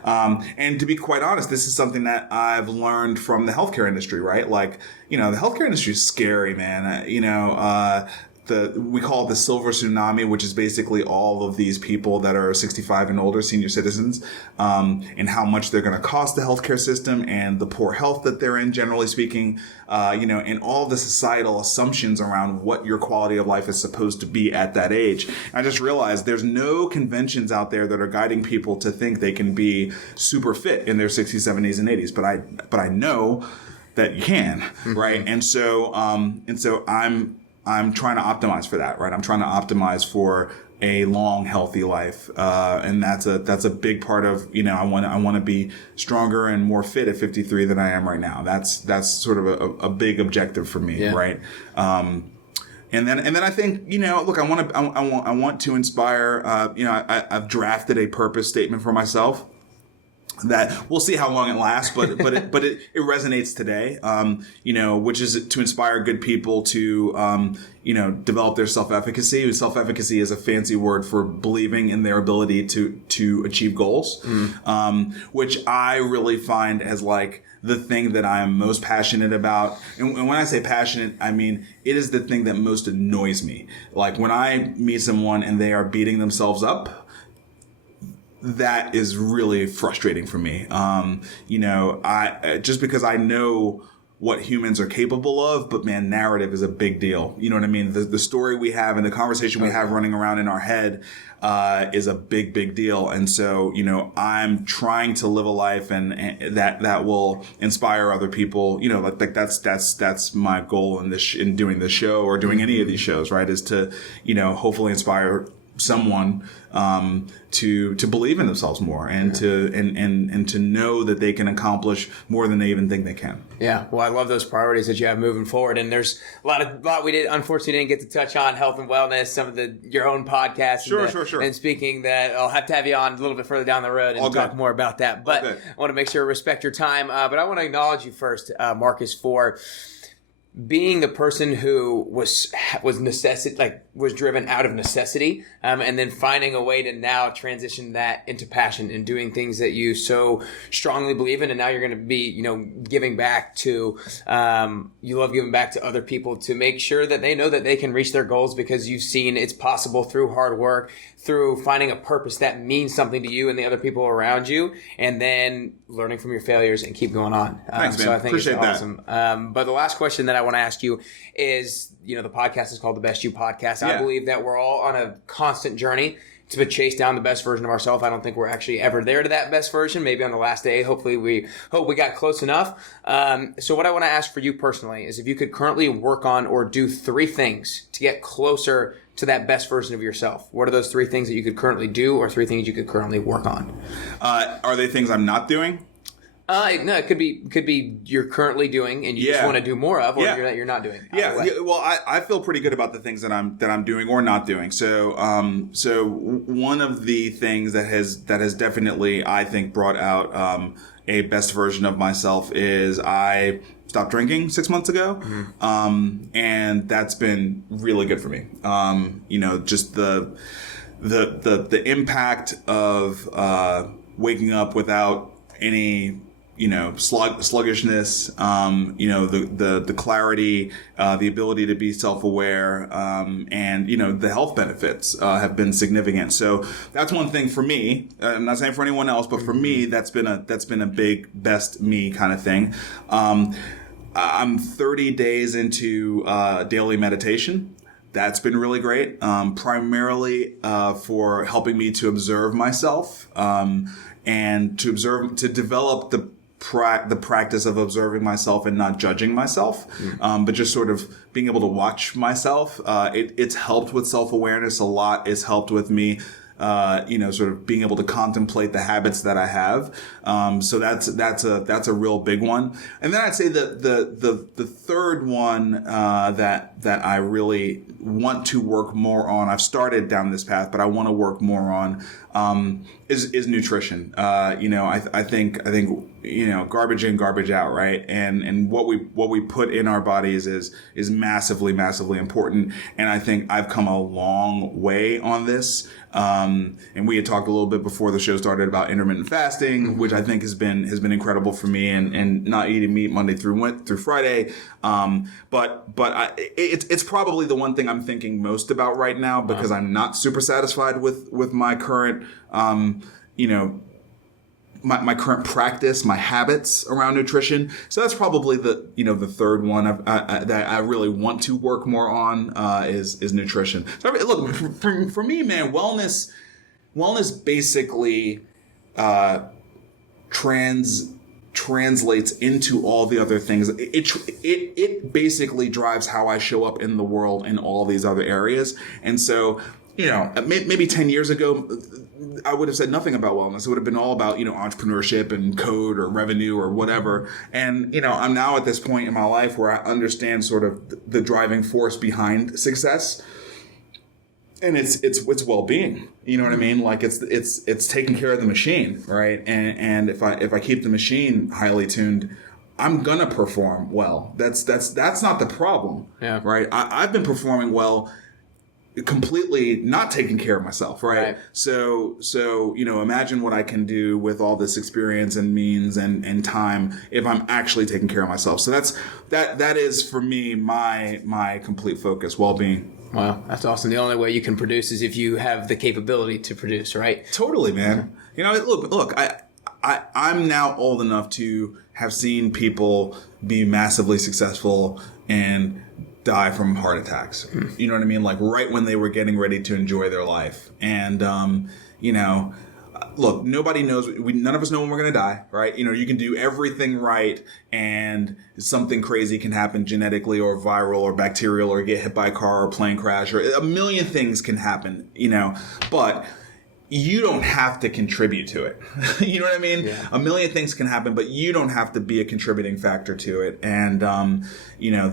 And to be quite honest, this is something that I've learned from the healthcare industry, right? The healthcare industry is scary, man. We call it the silver tsunami, which is basically all of these people that are 65 and older, senior citizens, and how much they're going to cost the healthcare system and the poor health that they're in, generally speaking, and all the societal assumptions around what your quality of life is supposed to be at that age. I just realized there's no conventions out there that are guiding people to think they can be super fit in their 60s, 70s, and 80s, but I know that you can, right? And so I'm trying to optimize for that, right? I'm trying to optimize for a long, healthy life, and that's a big part of I want to be stronger and more fit at 53 than I am right now. That's sort of a big objective for me, right? And then I think look, I want to inspire. I've drafted a purpose statement for myself. that we'll see how long it lasts, but it resonates today. Which is to inspire good people to develop their self-efficacy. Self-efficacy is a fancy word for believing in their ability to achieve goals, which I really find as like the thing that I am most passionate about. And when I say passionate, I mean it is the thing that most annoys me. Like when I meet someone and they are beating themselves up, that is really frustrating for me. I just because I know what humans are capable of, but man, narrative is a big deal. You know what I mean? The story we have and the conversation we have running around in our head is a big, big deal. And so, I'm trying to live a life and that will inspire other people. Like that's my goal in doing this show or doing any of these shows, right? Is to, hopefully inspire someone to believe in themselves more and to know that they can accomplish more than they even think they can. Yeah, well, I love those priorities that you have moving forward, and there's a lot we unfortunately didn't get to touch on health and wellness, some of your own podcasts. Sure. And speaking that I'll have to have you on a little bit further down the road and talk more about that. But I want to make sure I respect your time. But I want to acknowledge you first, Marcus, for being the person who was driven out of necessity, and then finding a way to now transition that into passion and doing things that you so strongly believe in. And now you're going to be, giving back to, you love giving back to other people to make sure that they know that they can reach their goals because you've seen it's possible through hard work, through finding a purpose that means something to you and the other people around you, and then learning from your failures and keep going on. Thanks, man. So I think Appreciate it's awesome. But the last question that I want to ask you is, the podcast is called The Best You Podcast. I believe that we're all on a constant journey to chase down the best version of ourselves. I don't think we're actually ever there to that best version. Maybe on the last day, hopefully we got close enough. So what I want to ask for you personally is if you could currently work on or do 3 things to get closer to that best version of yourself. What are those 3 things that you could currently do or 3 things you could currently work on? Are they things I'm not doing? No, it could be you're currly doing and you just want to do more of, or you're not doing. Well, I feel pretty good about the things that I'm doing or not doing. So one of the things that has definitely, I think, brought out a best version of myself is I stopped drinking 6 months ago, and that's been really good for me. Just the impact of waking up without any sluggishness, the clarity, the ability to be self-aware, and the health benefits have been significant. So that's one thing for me. I'm not saying for anyone else, but for me, that's been a big best me kind of thing. I'm 30 days into daily meditation. That's been really great, primarily for helping me to observe myself and to develop the practice of observing myself and not judging myself, but just sort of being able to watch myself. It's helped with self-awareness a lot. It's helped with me, sort of being able to contemplate the habits that I have. So that's a real big one. And then I'd say the third one that I really want to work more on. I've started down this path, but I want to work more on is nutrition. I think garbage in, garbage out, right? And what we put in our bodies is massively, massively important. And I think I've come a long way on this. And we had talked a little bit before the show started about intermittent fasting, which I think has been incredible for me, and not eating meat Monday through Friday. But it's probably the one thing I'm thinking most about right now because I'm not super satisfied with my current, my current practice, my habits around nutrition. So that's probably the third one that I really want to work more on is nutrition. So look, for me, man, wellness basically translates into all the other things. It basically drives how I show up in the world in all these other areas. And so, maybe 10 years ago, I would have said nothing about wellness. It would have been all about, entrepreneurship and code or revenue or whatever. And, I'm now at this point in my life where I understand sort of the driving force behind success. And it's well-being, you know what I mean? Like it's taking care of the machine, right? And if I keep the machine highly tuned, I'm gonna perform well. That's not the problem, right? I've been performing well, completely not taking care of myself, right? So imagine what I can do with all this experience and means and time if I'm actually taking care of myself. So that is for me my complete focus, well-being. Wow, that's awesome. The only way you can produce is if you have the capability to produce, right? Totally, man. Look, I'm now old enough to have seen people be massively successful and die from heart attacks. You know what I mean? Like right when they were getting ready to enjoy their life. And, look, nobody knows. None of us know when we're going to die, right? You can do everything right and something crazy can happen genetically or viral or bacterial or get hit by a car or plane crash or a million things can happen, but you don't have to contribute to it. You know what I mean? Yeah. A million things can happen, but you don't have to be a contributing factor to it. And,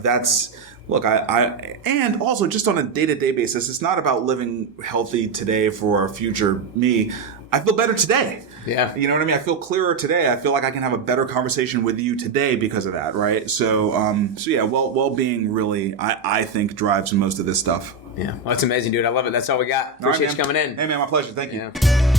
that's... Look, and also just on a day-to-day basis, it's not about living healthy today for a future me. I feel better today. Yeah. You know what I mean? I feel clearer today. I feel like I can have a better conversation with you today because of that, right? So yeah, well-being really, I think, drives most of this stuff. Yeah. Well, that's amazing, dude. I love it. That's all we got. Appreciate you coming in. Hey, man, my pleasure. Thank you. Yeah.